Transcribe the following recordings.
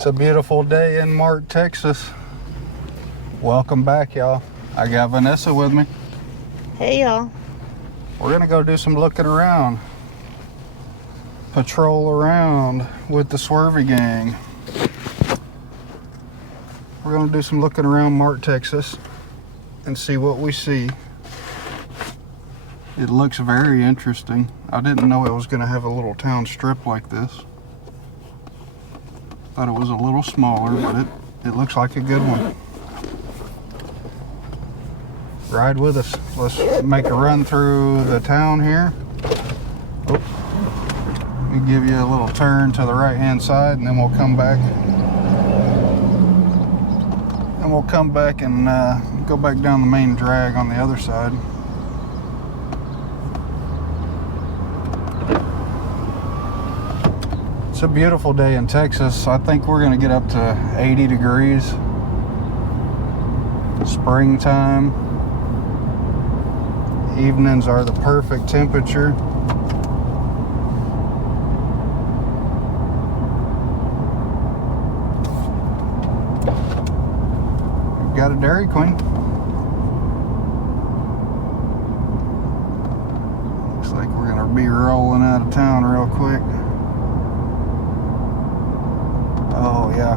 It's a beautiful day in MART, Texas. Welcome back, y'all. I got Vanessa with me. Hey, y'all. We're gonna go do some looking around. Patrol around with the Swerving gang. We're gonna do some looking around MART, Texas and see what we see. It looks very interesting. I didn't know it was gonna have a little town strip like this. Thought it was a little smaller, but it looks like a good one. Ride with us. Let's make a run through the town here. Oh. Let me give you a little turn to the right hand side and then we'll come back. And we'll come back and go back down the main drag on the other side. It's a beautiful day in Texas. I think we're gonna get up to 80 degrees. Springtime. Evenings are the perfect temperature. We've got a Dairy Queen. Looks like we're gonna be rolling out of town real quick. Oh yeah.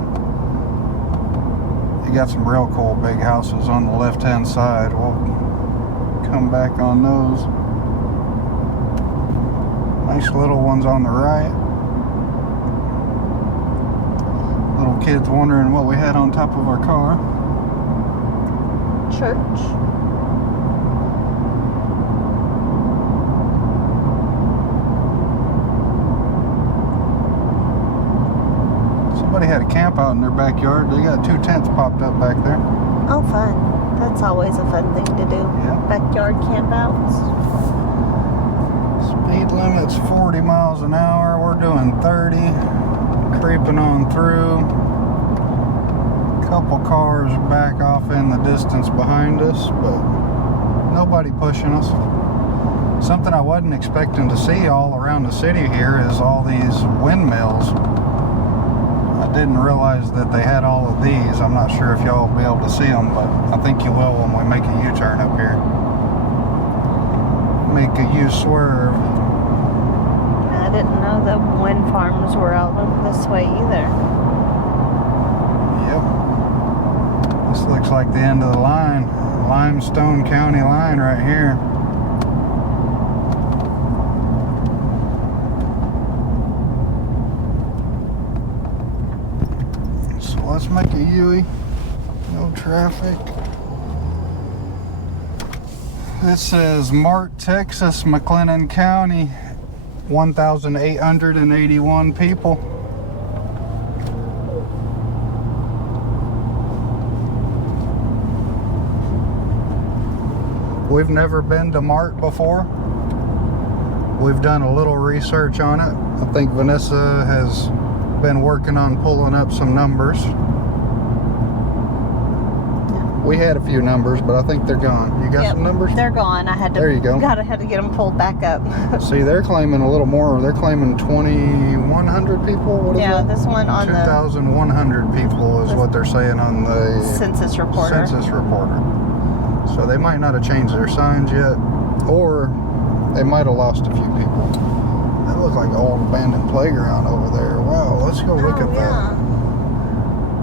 You got some real cool big houses on the left-hand side. We'll come back on those. Nice little ones on the right. Little kids wondering what we had on top of our car. Church. Somebody had a camp out in their backyard. They got 2 tents popped up back there. Oh, fun. That's always a fun thing to do. Yeah. Backyard campouts. Speed limit's 40 miles an hour. We're doing 30. Creeping on through. Couple cars back off in the distance behind us, but nobody pushing us. Something I wasn't expecting to see all around the city here is all these windmills. I didn't realize that they had all of these. I'm not sure if y'all will be able to see them, but I think you will when we make a U-turn up here. Make a U-swerve. I didn't know the wind farms were out this way either. Yep. This looks like the end of the line. Limestone County line right here. So let's make a U-ey. No traffic. This says MART, Texas, McLennan County. 1,881 people. We've never been to MART before. We've done a little research on it. I think Vanessa has been working on pulling up some numbers. We had a few numbers, but I think they're gone. You got some numbers? They're gone. I had to. There you go. Had to get them pulled back up. See, they're claiming a little more. They're claiming 2,100 people. What is that? This one on 2,100 people is what they're saying on the Census Reporter. Census Reporter. So they might not have changed their signs yet, or they might have lost a few people. That looks like an old abandoned playground over there. Wow, let's go look at that.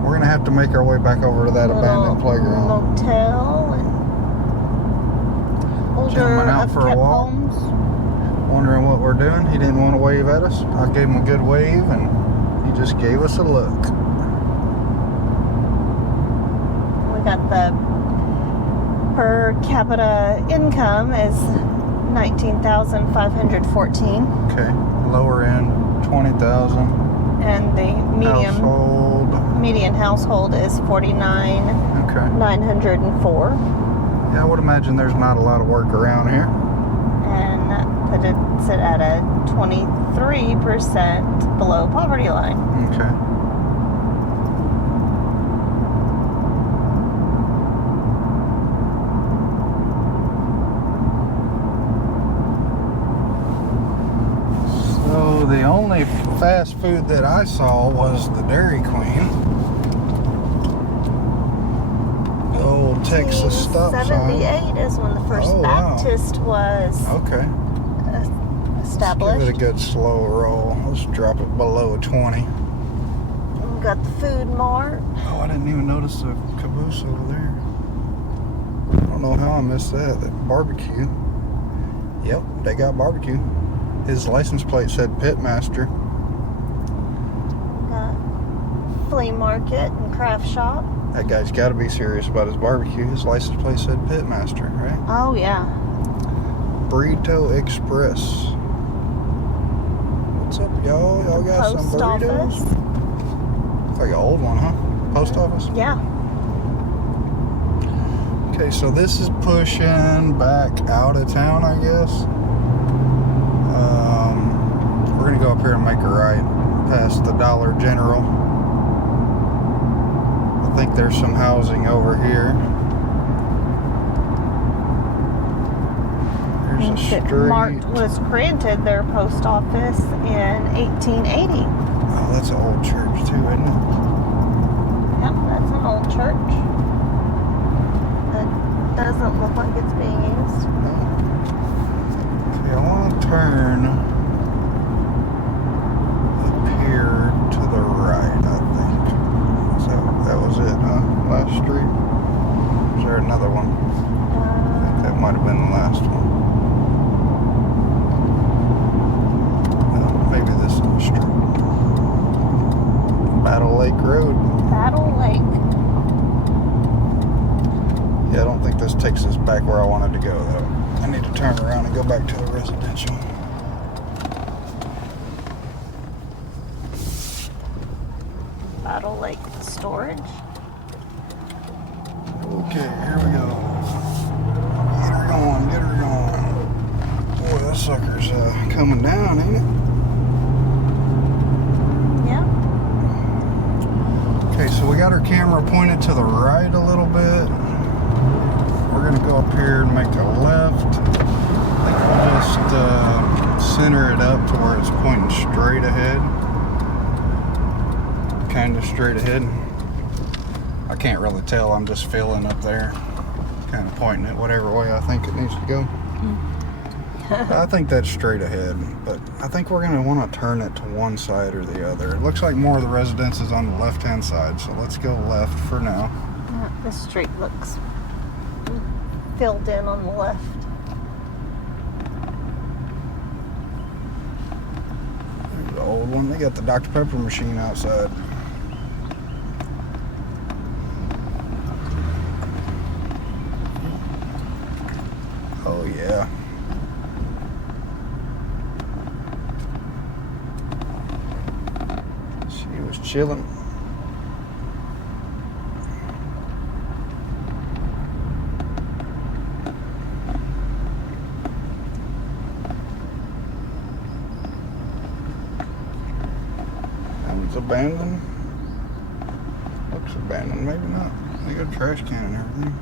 We're gonna have to make our way back over to that abandoned playground. Motel and older Gentleman out for a walk. homes. Wondering what we're doing. He didn't want to wave at us. I gave him a good wave and he just gave us a look. We got the per capita income is 19,514. Okay, lower end 20,000. And the median household is 49,904. Yeah, I would imagine there's not a lot of work around here. And that puts it at a 23% below poverty line. Okay. So the only fast food that I saw was the Dairy Queen. The old Texas stop sign. 78 is when the first Baptist was Okay. established. Let's give it a good slow roll. Let's drop it below 20. We got the food mart. Oh, I didn't even notice the caboose over there. I don't know how I missed that. That barbecue. Yep, they got barbecue. His license plate said Pitmaster. We got flea market and craft shop. That guy's got to be serious about his barbecue. His license plate said Pitmaster, right? Oh, yeah. Burrito Express. What's up, y'all? Y'all got some Post burritos? office. Like an old one, huh? Post office? Yeah. Okay, so this is pushing back out of town, I guess. We're gonna go up here and make a right past the Dollar General. I think there's some housing over here. There's a street. MART was granted their post office in 1880. Oh, that's an old church too, isn't it? Yep, that's an old church. That doesn't look like it's being used. No. Okay, I want to turn up here to the right, I think. So that was it, huh? Last street? Is there another one? I think that might have been the last one. No, maybe this is the street. Battle Lake Road. Battle Lake. Yeah, I don't think this takes us back where I wanted to go, though. I need to turn around and go back to the residential. Battle Lake storage. Okay, here we go. Get her going, get her going. Boy, that sucker's coming down, ain't it? Yeah. Okay, so we got our camera pointed to the right a little bit. We're gonna go up here and make a left. I think we'll just center it up to where it's pointing straight ahead. Kind of straight ahead. I can't really tell, I'm just feeling up there. Kind of pointing it whatever way I think it needs to go. I think that's straight ahead, but I think we're gonna want to turn it to one side or the other. It looks like more of the residence is on the left-hand side, so let's go left for now. Yeah, this street looks filled in on the left. There's the old one. They got the Dr. Pepper machine outside. Oh yeah. She was chilling. It's abandoned. Looks abandoned, maybe not. They got a trash can and everything.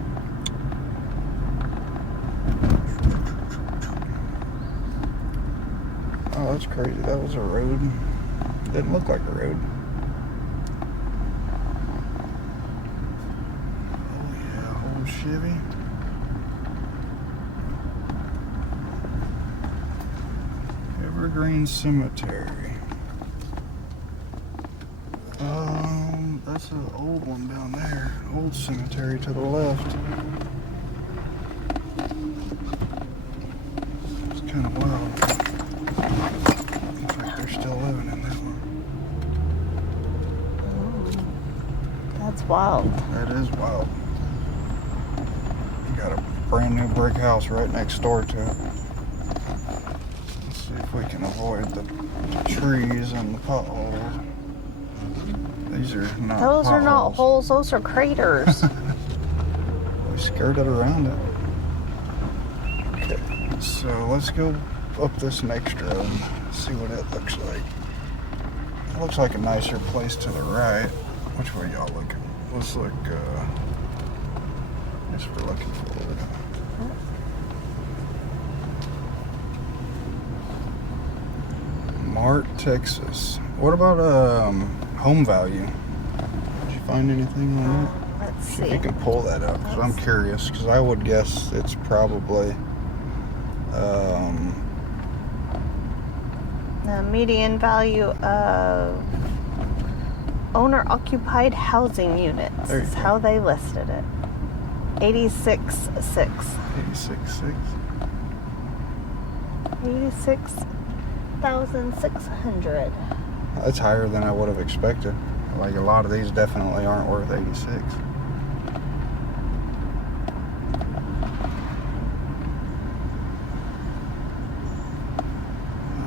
Oh, that's crazy. That was a road. Didn't look like a road. Oh yeah, old Chevy. Evergreen Cemetery. That's an old one down there. Old cemetery to the left. It's kind of wild. Looks like they're still living in that one. That's wild. That is wild. You got a brand new brick house right next door to it. Let's see if we can avoid the trees and the potholes. These are not Those are not potholes. holes, those are craters. We skirted around it. Okay, so let's go up this next road, see what it looks like. It looks like a nicer place to the right. Which way y'all looking? Let's look, I guess we're looking forward. MART, Texas. What about home value? Did you find anything on that? Let's See if see. you can pull that up, because I'm curious, because I would guess it's probably The median value of owner-occupied housing units There you is go. how they listed it. 86,600. 86.6. 86,600. That's higher than I would have expected. Like, a lot of these definitely aren't worth 86.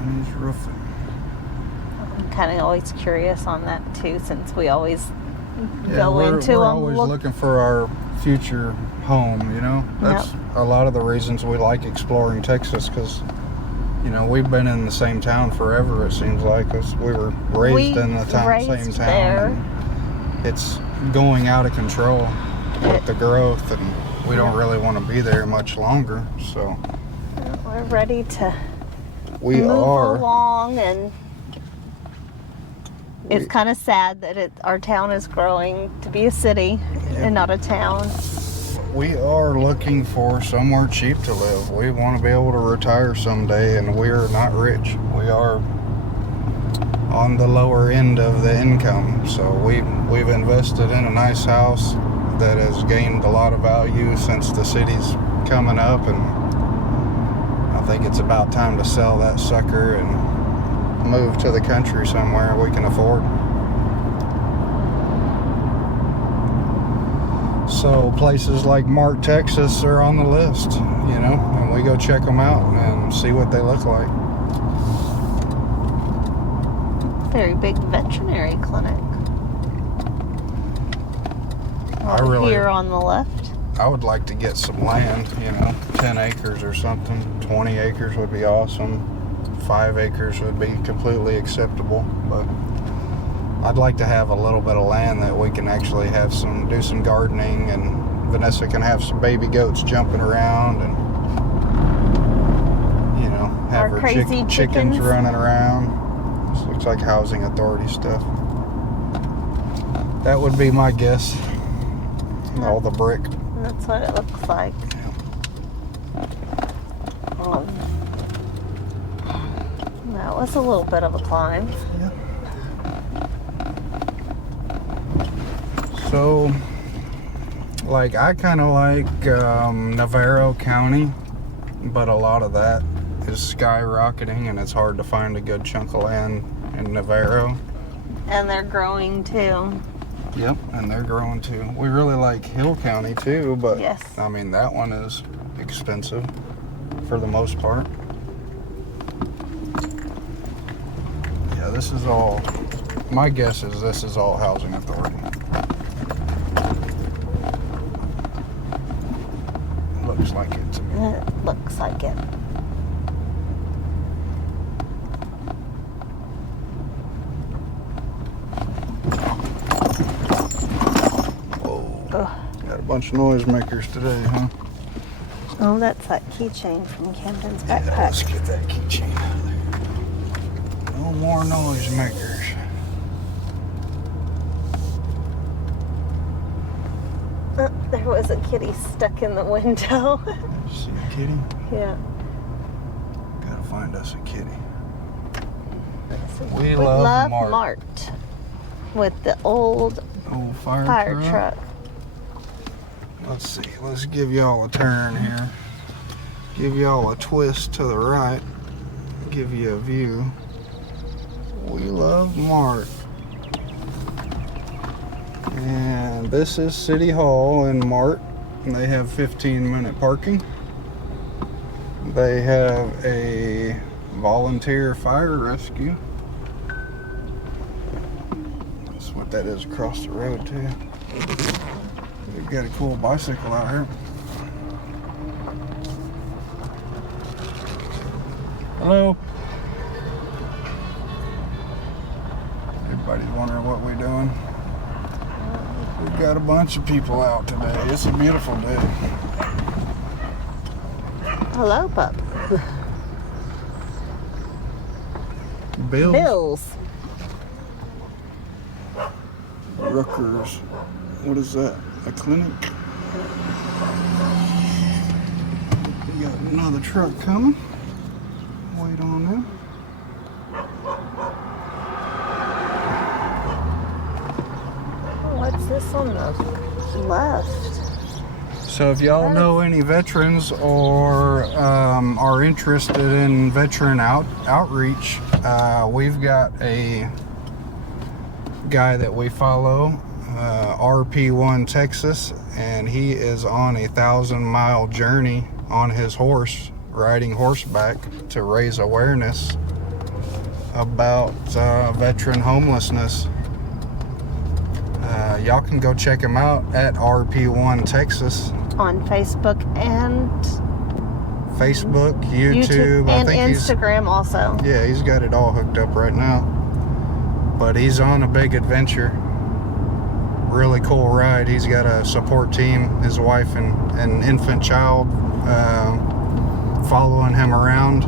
And he's roofing. I'm kind of always curious on that too, since we always Yeah, go we're into them. always looking for our future home, you know? That's a lot of the reasons we like exploring Texas, because, you know, we've been in the same town forever, it seems like, because we were raised in the same town. There. And it's going out of control with the growth, and we don't really want to be there much longer, so We're ready to we move are. along, and it's kind of sad that our town is growing to be a city and not a town. We are looking for somewhere cheap to live. We want to be able to retire someday, and we're not rich. We are on the lower end of the income, so we've invested in a nice house that has gained a lot of value since the city's coming up, and I think it's about time to sell that sucker and move to the country somewhere we can afford. So places like MART, Texas are on the list, you know, and we go check them out and see what they look like. Very big veterinary clinic. Here on the left. I would like to get some land, you know, 10 acres or something. 20 acres would be awesome. 5 acres would be completely acceptable, but I'd like to have a little bit of land that we can actually have do some gardening, and Vanessa can have some baby goats jumping around, and, you know, have Our her crazy chickens chickens. running around. This looks like housing authority stuff. That would be my guess. All the brick. That's what it looks like. That was a little bit of a climb. Yeah. So, like, I kind of like Navarro County, but a lot of that is skyrocketing, and it's hard to find a good chunk of land in Navarro. And they're growing too. Yep, and they're growing too. We really like Hill County too, but Yes. I mean, that one is expensive for the most part. Yeah, this is all, my guess is this is all housing authority. Looks like it to me. It looks like it. Whoa, Ugh. got a bunch of noisemakers today, huh? Oh, that's that keychain from Camden's Yeah, backpack. let's get that keychain out of there. No more noisemakers. There was a kitty stuck in the window. See a kitty? Yeah. Gotta find us a kitty. We love love Mart. with the old Old fire truck. Let's see. Let's give y'all a turn here. Give y'all a twist to the right. Give you a view. We love Mart. And this is City Hall in Mart. And they have 15-minute parking. They have a volunteer fire rescue. That's what that is across the road too. They've got a cool bicycle out here. Hello. Everybody's wondering what we're doing. We've got a bunch of people out today. It's a beautiful day. Hello, pup. Bill. Bills. Rutgers. What is that? A clinic? We got another truck coming. Wait on them. What's this on the left? So if y'all know any veterans or are interested in veteran outreach, we've got a guy that we follow, RP1 Texas, and he is on a 1,000-mile journey on his horse, riding horseback, to raise awareness about veteran homelessness. Y'all can go check him out at RP1 Texas On Facebook and YouTube, and I think Instagram also. Yeah, he's got it all hooked up right now. But he's on a big adventure. Really cool ride. He's got a support team, his wife and an infant child following him around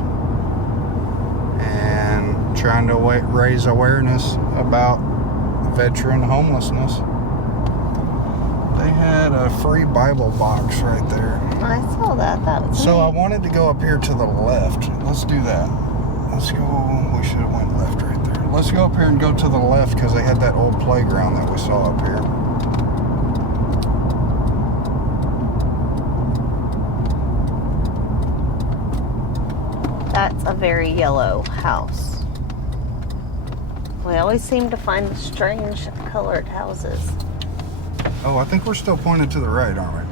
and trying to raise awareness about veteran homelessness. They had a free Bible box right there. I saw that. That was So I neat. wanted to go up here to the left. Let's do that. Let's go. We should have went left right there. Let's go up here and go to the left because they had that old playground that we saw up here. That's a very yellow house. We always seem to find strange colored houses. Oh, I think we're still pointed to the right, aren't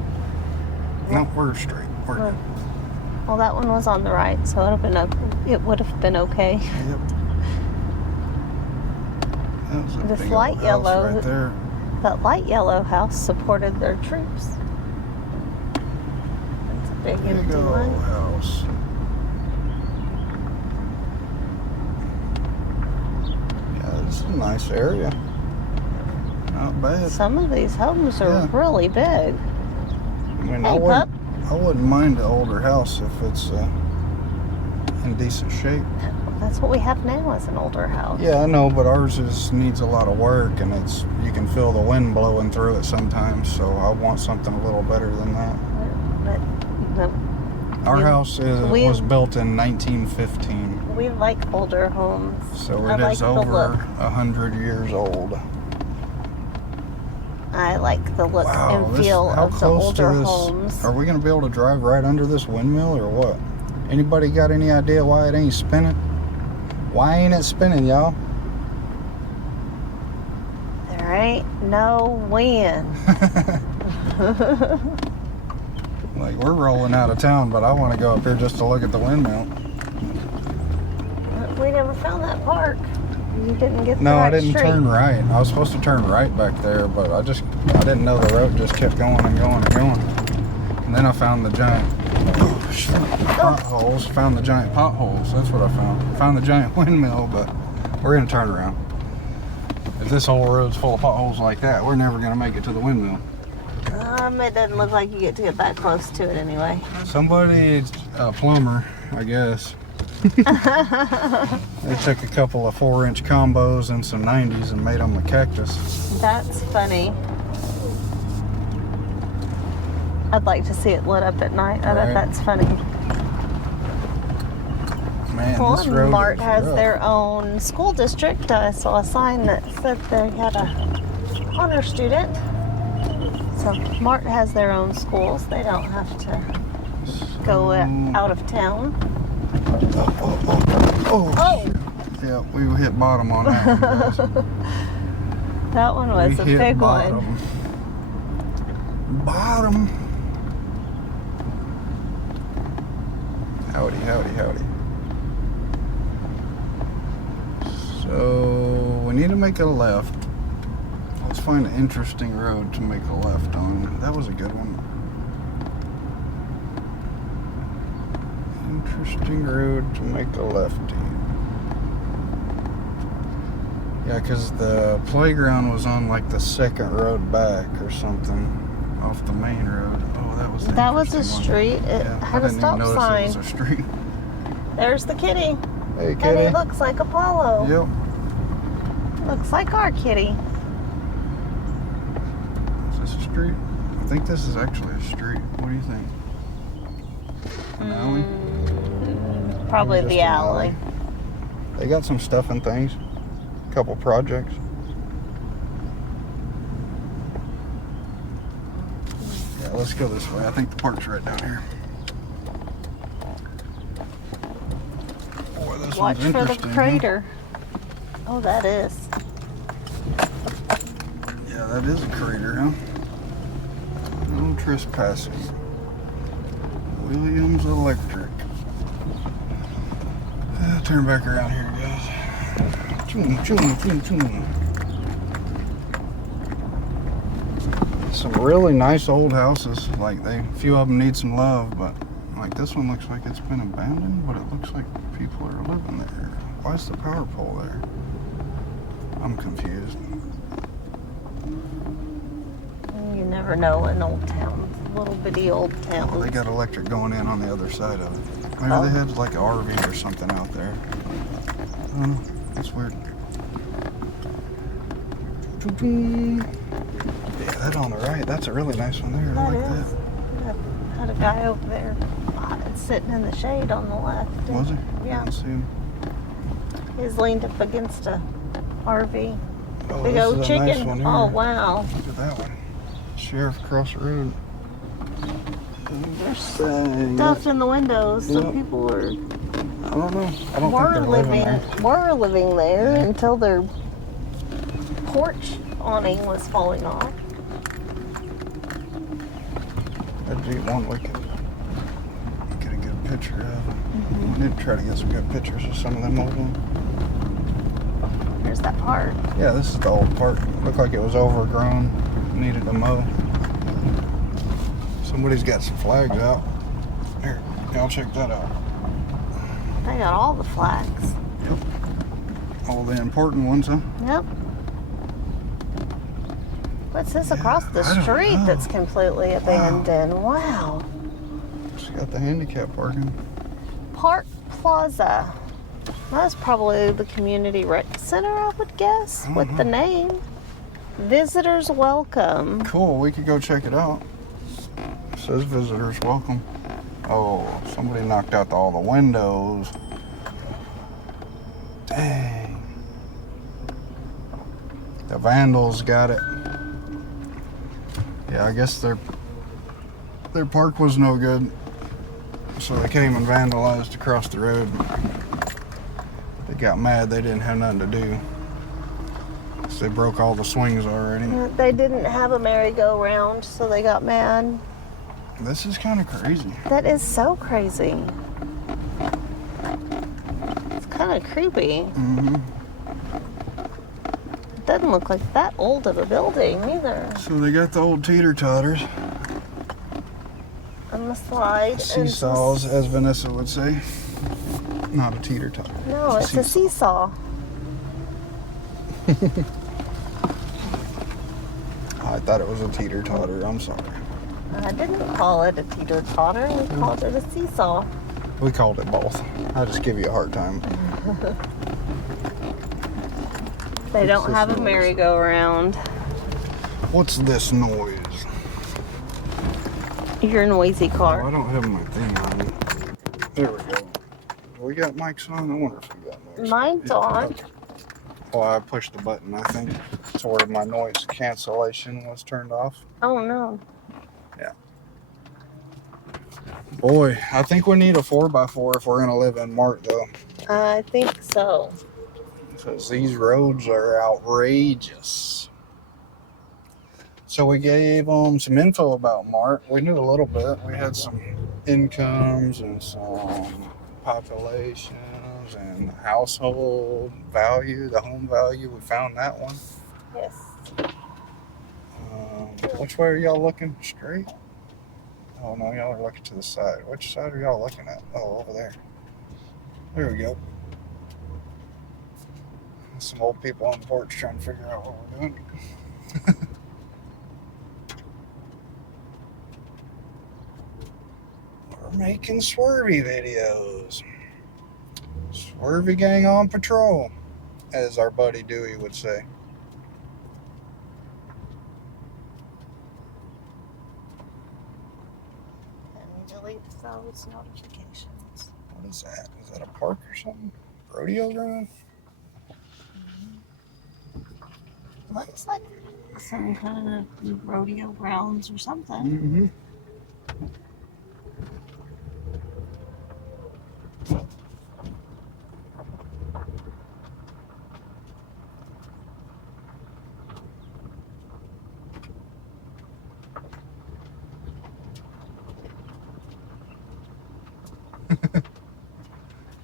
we? No, we're straight. We're good. Well, that one was on the right, so it would have been okay. Yep. That was a This big light old house yellow- right there. That light yellow house supported their troops. That's a big Big empty old one. house. Yeah, this is a nice area. Not bad. Some of these homes are Yeah. really big. I mean, Hey, pup. I wouldn't mind an older house if it's in decent shape. That's what we have now as an older house. Yeah, I know, but ours needs a lot of work, and you can feel the wind blowing through it sometimes. So I want something a little better than that. But Our We- house we- was built in 1915, we like older homes. so I it like is the over look. 100 years old. I like the look and this- feel how of the close older to this? homes. Are we gonna be able to drive right under this windmill or what? Anybody got any idea why it ain't spinning? Why ain't it spinning, y'all? There ain't no wind. Like, we're rolling out of town, but I want to go up here just to look at the windmill. We never found that park. You didn't get the No, right I didn't street. turn right. I was supposed to turn right back there, but I didn't know the road just kept going and going and going. And then I found the giant potholes. Found the giant potholes. That's what I found. Found the giant windmill, but we're gonna turn around. If this whole road's full of potholes like that, we're never gonna make it to the windmill. It doesn't look like you get to get that close to it anyway. Somebody, a plumber, I guess. They took a couple of 4-inch combos and some 90s and made them a cactus. That's funny. I'd like to see it lit up at night. I bet Right. that's funny. Man, Well, this road MART is has rough. their own school district. I saw a sign that said they had a honor student. So MART has their own schools. They don't have to go out of town. Oh, Oh, yeah, we hit bottom on that one, guys. that one was We a hit big bottom. one. Bottom. Howdy, howdy, howdy. So, we need to make a left. Let's find an interesting road to make a left on. That was a good one. Interesting road to make a lefty. Yeah, because the playground was on like the second road back or something off the main road. Oh, that was the That was a interesting one. street. It Yeah, I had a didn't stop even notice sign. it was a street. There's the kitty. Hey, And kitty. he looks like Apollo. Yep. Looks like our kitty. this a street? I think this is actually a street. What do you think? An alley? Probably Maybe just the an alley. They got some stuff and things. A couple projects. Yeah, let's go this way. I think the park's right down here. Boy, this Watch one's for the interesting, huh? crater. Oh, that is. Yeah, that is a crater, huh? No trespassing. Williams Electric. Turn back around here, guys. Choom, choom, choom, choom. Some really nice old houses. Like a few of them need some love, but like this one looks like it's been abandoned, but it looks like people are living there. Why is the power pole there? I'm confused. You never know in old towns, little bitty old towns. Oh, they got electric going in on the other side of it. Maybe they had like an RV or something out there. I don't know. That's weird. Yeah, that on the right. That's a really nice one there. I like that. Yeah, had a guy over there sitting in the shade on the left. Was he? Yeah. Didn't see him. He's leaned up against a RV. Oh, Big this old is a chicken. nice one here. Oh, wow. Look at that one. Sheriff across the road. They're saying Stuff in the windows. Some Yep. people were I don't know. I don't think they're living there until their porch awning was falling off. That'd be one we could get a good picture of. We need to try to get some good pictures of some of them old ones. There's that part. Yeah, this is the old part. Looked like it was overgrown. Needed a mow. Somebody's got some flags out. Here, y'all check that out. They got all the flags. All the important ones, huh? Yep. What's this across the I don't street know. that's completely abandoned? Wow. She got the handicap parking. Park Plaza. That's probably the community rec center, I would guess, with the name. Visitors welcome. Cool, we could go check it out. It says visitors welcome. Oh, somebody knocked out all the windows. Dang. The vandals got it. Yeah, I guess their park was no good. So they came and vandalized across the road. They got mad they didn't have nothing to do. So they broke all the swings already. They didn't have a merry-go-round, so they got mad. This is kind of crazy. That is so crazy. It's kind of creepy. Mm-hmm. It doesn't look like that old of a building either. So they got the old teeter-totters. On the slide. Seesaws, as Vanessa would say. Not a teeter-totter. No, it's a seesaw. I thought it was a teeter-totter. I'm sorry. I didn't call it a teeter-totter. We called it a seesaw. We called it both. I just give you a hard time. They don't this have a noise? merry-go-round. What's this noise? Your noisy Oh, car. I don't have my thing on. There we go. We got mics on? I wonder if we got mics. Mine's on. Okay. Oh, I pushed the button, I think. It's where my noise cancellation was turned off. Oh, no. Boy, I think we need a 4x4 if we're going to live in MART, though. I think so. Because these roads are outrageous. So we gave them some info about MART. We knew a little bit. We had some incomes and some populations and household value, the home value. We found that one. Yes. Which way are y'all looking? Straight? Oh no, y'all are looking to the side. Which side are y'all looking at? Oh, over there. There we go. Some old people on the porch trying to figure out what we're doing. We're making swervy videos. Swervy gang on patrol, as our buddy Dewey would say. believe so. It's notifications. What is that? Is that a park or something? Rodeo ground? Looks like some kind of rodeo grounds or something. Mm-hmm.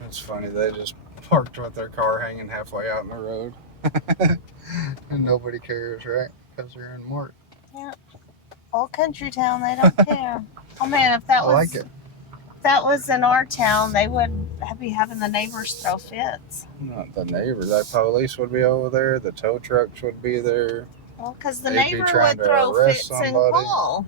It's funny, they just parked with their car hanging halfway out in the road. And nobody cares, right? Because they're in MART. Yeah. Old country town, they don't care. Oh man, if that I was like it. if that was in our town, they would be having the neighbors throw fits. Not the neighbors. That police would be over there. The tow trucks would be there. Well, because the They'd be neighbor trying would to throw arrest fits and somebody. call.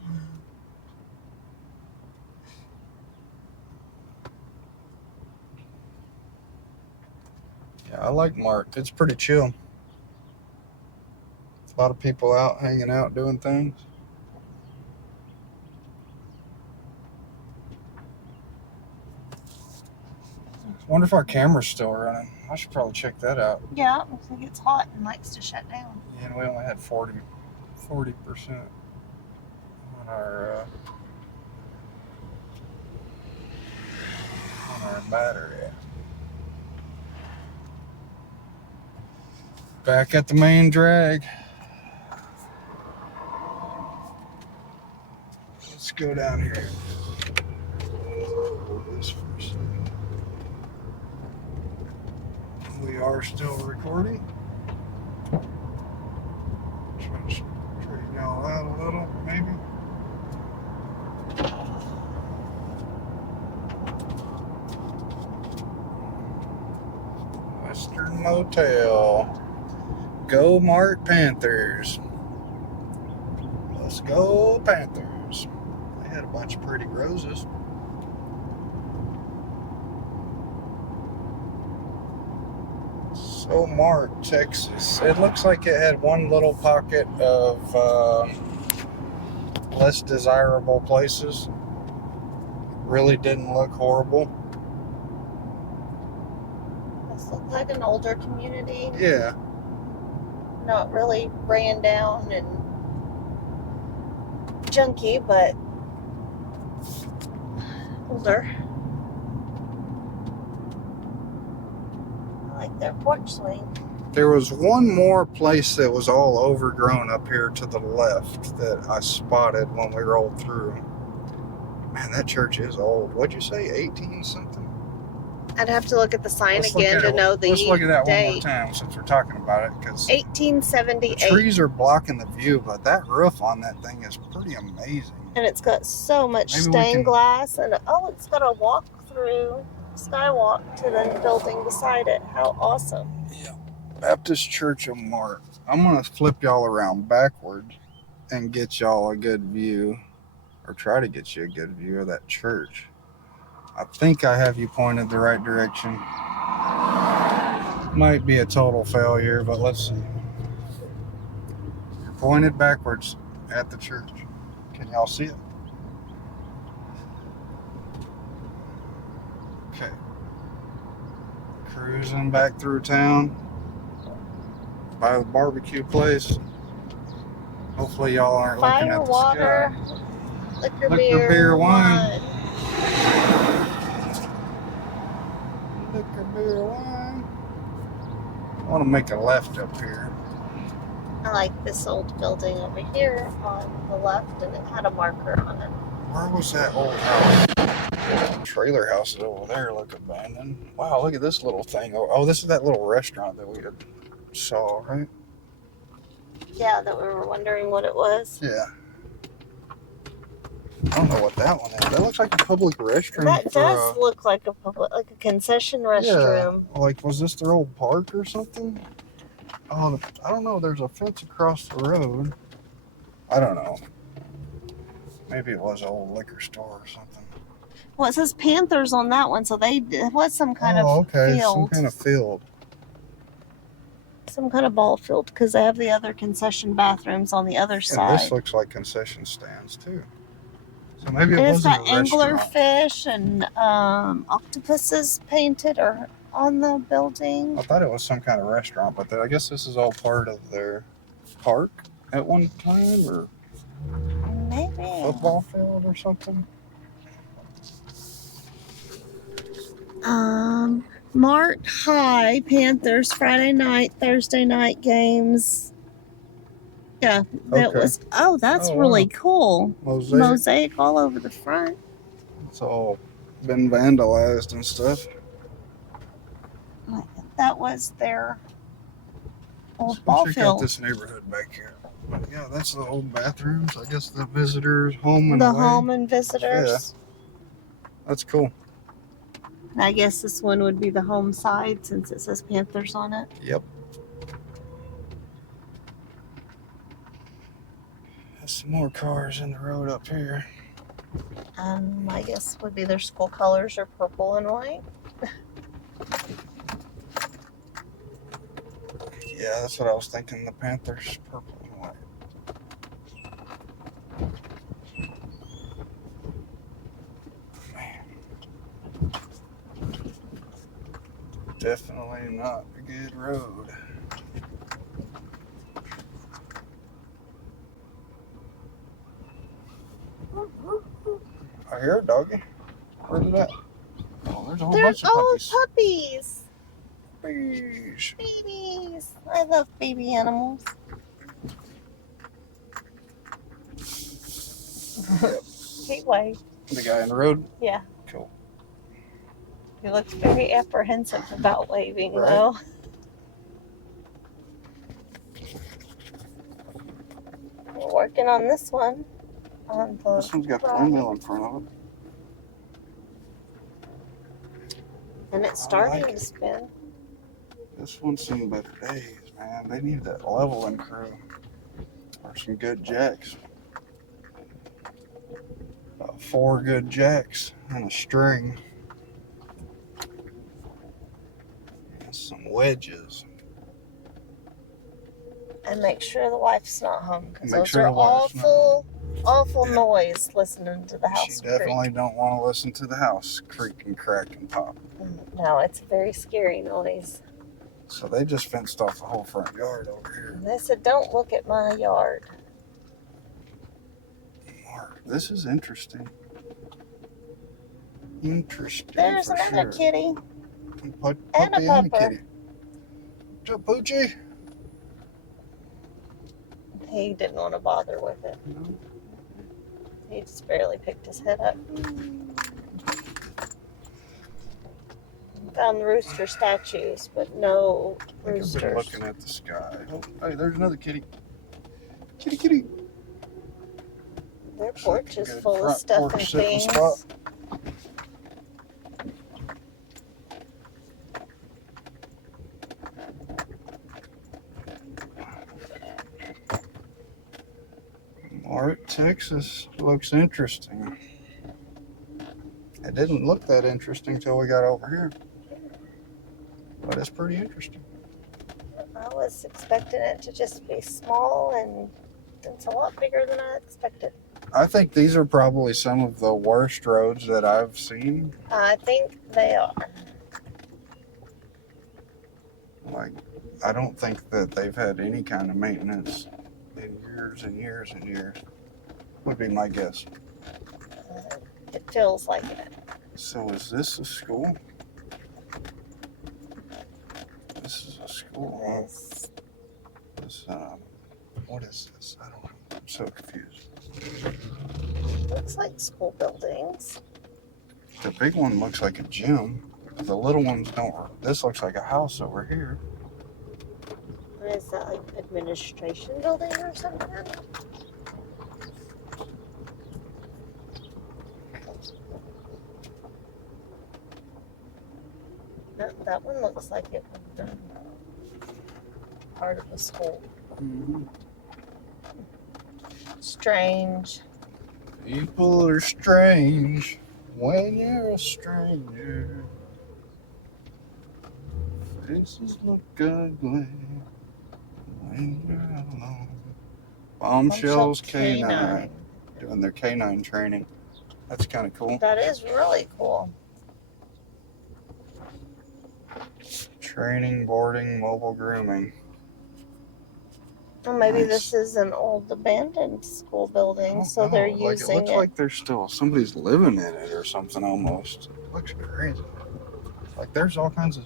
Yeah, I like MART. It's pretty chill. A lot of people out hanging out doing things. I wonder if our camera's still running. I should probably check that out. Yeah, if it gets hot and likes to shut down. Yeah, and we only had 40% on our battery. Back at the main drag. Let's go down here. Hold this for a second. We are still recording. Trying to straighten y'all out a little, maybe. Western Motel. Go MART Panthers. Let's go Panthers. They had a bunch of pretty roses. So MART, Texas. It looks like it had one little pocket of less desirable places. Really didn't look horrible. This looks like an older community. Yeah. Not really ran down and junky, but older. I like their porch swing. There was one more place that was all overgrown up here to the left that I spotted when we rolled through. Man, that church is old. What'd you say, 18 something? I'd have to look at the sign Let's look again at to it. know the Let's look at that one more date. time since we're talking about it, because the 1878. trees are blocking the view, but that roof on that thing is pretty amazing. And it's got so much Maybe we stained can- glass, and it's got a walk-through skywalk to the building beside it. How awesome. Yeah. Baptist Church of MART. I'm going to flip y'all around backwards and get y'all a good view, or try to get you a good view of that church. I think I have you pointed the right direction. Might be a total failure, but let's see. You're pointed backwards at the church. Can y'all see it? Okay. Cruising back through town by the barbecue place. Hopefully y'all aren't looking Fire, at the water, sky. liquor, Liquor, beer, wine. wine. Liquor, beer, wine. I want to make a left up here. I like this old building over here on the left, and it had a marker on it. Where was that old house? Trailer house is over there, look abandoned. Wow, look at this little thing. Oh, this is that little restaurant that we had saw, right? Yeah, that we were wondering what it was. Yeah. I don't know what that one is. That looks like a public restroom. That does look like a public, like a concession restroom. Yeah, like, was this their old park or something? Oh, I don't know. There's a fence across the road. I don't know. Maybe it was an old liquor store or something. Well, it says Panthers on that one, so it was some kind of okay. field. Some kind of field. Some kind of ball field, because they have the other concession bathrooms on the other And side. this looks like concession stands too. So maybe it And it's wasn't got a restaurant. anglerfish and octopuses painted or on the building. I thought it was some kind of restaurant, but I guess this is all part of their park at one time, or Maybe. football field or something. MART High Panthers Friday night, Thursday night games. Yeah, that Okay. was. Oh, that's Oh, really wow. cool. Mosaic all over the front. It's all been vandalized and stuff. That was their old Let's ball check field. out this neighborhood back here. Yeah, that's the old bathrooms. I guess the visitors' home and The away. home and visitors. Yeah. That's cool. And I guess this one would be the home side since it says Panthers on it. Yep. There's some more cars in the road up here. I guess would be their school colors are purple and white. Yeah, that's what I was thinking. The Panthers, purple and white. Man. Definitely not a good road. I hear a doggy. Where's it at? Oh, there's a whole bunch of puppies. Puppies. Bees. Babies. I love baby animals. Gateway. The guy in the road? Yeah. Cool. He looks very apprehensive about waving, Right. though. We're working on this one. This one's got the windmill in front of it. And it's starting like to spin. This one's seen better days, man. They need that leveling crew. Or some good jacks. 4 good jacks and a string. And some wedges. And make sure the wife's not home. Because Make those sure are the wife's not awful Yeah. noise listening to the She house definitely creak. don't want to listen to the house creak and crack and pop. No, it's a very scary noise. So they just fenced off the whole front yard over here. And they said, don't look at my yard. This is interesting. Interesting. There's for another sure. kitty. Puppy And a and pupper. kitty. What's up, Poochie? He didn't want to bother with it. No. He just barely picked his head up. Found rooster statues, but no I think I've been roosters. looking at the sky. Oh, hey, there's another kitty. Kitty, kitty. Their Looks porch like a is good full of front stuff porch and sitting things. spot. MART, Texas looks interesting. It didn't look that interesting till we got over here. But it's pretty interesting. I was expecting it to just be small, and it's a lot bigger than I expected. I think these are probably some of the worst roads that I've seen. I think they are. Like, I don't think that they've had any kind of maintenance in years and years and years. Would be my guess. It feels like it. So is this a school? This is a school. Huh? This, This, what is this? I don't know. I'm so confused. looks like school buildings. The big one looks like a gym. The little ones don't. This looks like a house over here. What is that, like administration building or something? That one looks like it would have been part of the school. Mm-hmm. Strange. People are strange when you're a stranger. Faces look ugly when you're alone. Bombshells K9 doing their K9 training. That's kind of cool. That is really cool. Training, boarding, mobile grooming. Or maybe Nice. this is an old abandoned school building, so they're Like, it using looks it. like there's still somebody's living in it or something almost. It looks crazy. Like there's all kinds of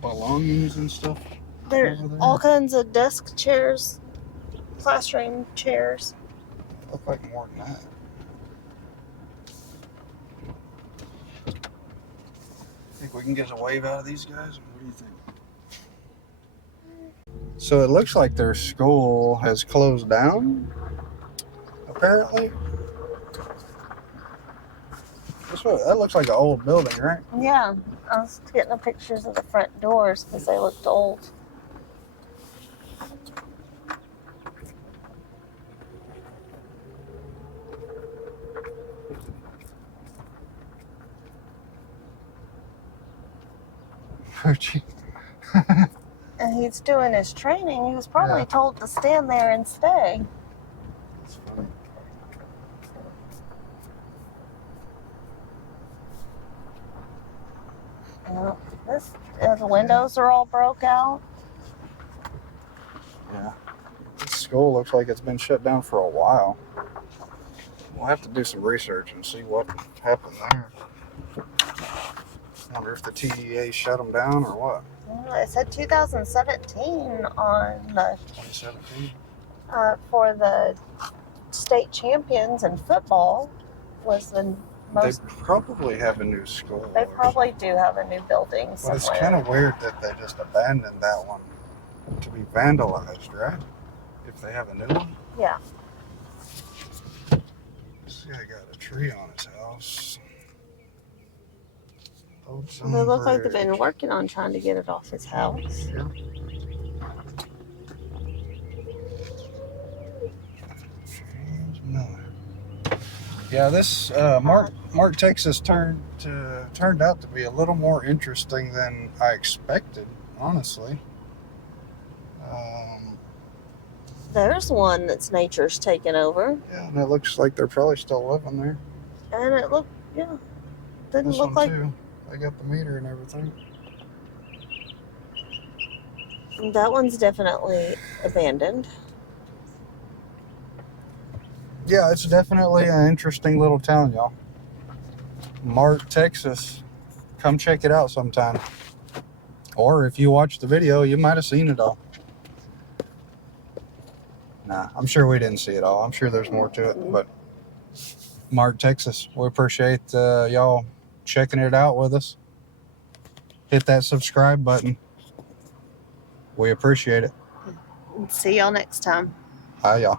belongings and stuff. There's over there. all kinds of desk chairs, classroom chairs. Look like more than that. Think we can get a wave out of these guys? What do you think? So it looks like their school has closed down, apparently. That looks like an old building, right? Yeah, I was getting the pictures of the front doors because they looked old. And he's doing his training. He was probably told to stand there and stay. That's funny. The windows are all broke out. Yeah. This school looks like it's been shut down for a while. We'll have to do some research and see what happened there. Wonder if the TEA shut them down or what. It said 2017 on the 2017? for the state champions in football was the most. They probably have a new school. They probably do have a new building somewhere. But it's kind of weird that they just abandoned that one to be vandalized, right? If they have a new one. Yeah. See, I got a tree on his house. They look like they've been working on trying to get it off his house. Yeah. Yeah, this MART, Texas turned out to be a little more interesting than I expected, honestly. There's one that's nature's taken over. Yeah, and it looks like they're probably still living there. And it looked, didn't This look one like. too. They got the meter and everything. That one's definitely abandoned. Yeah, it's definitely an interesting little town, y'all. MART, Texas. Come check it out sometime. Or if you watch the video, you might have seen it all. Nah, I'm sure we didn't see it all. I'm sure there's more to it. But MART, Texas. We appreciate y'all checking it out with us. Hit that subscribe button. We appreciate it. See y'all next time. Bye, y'all.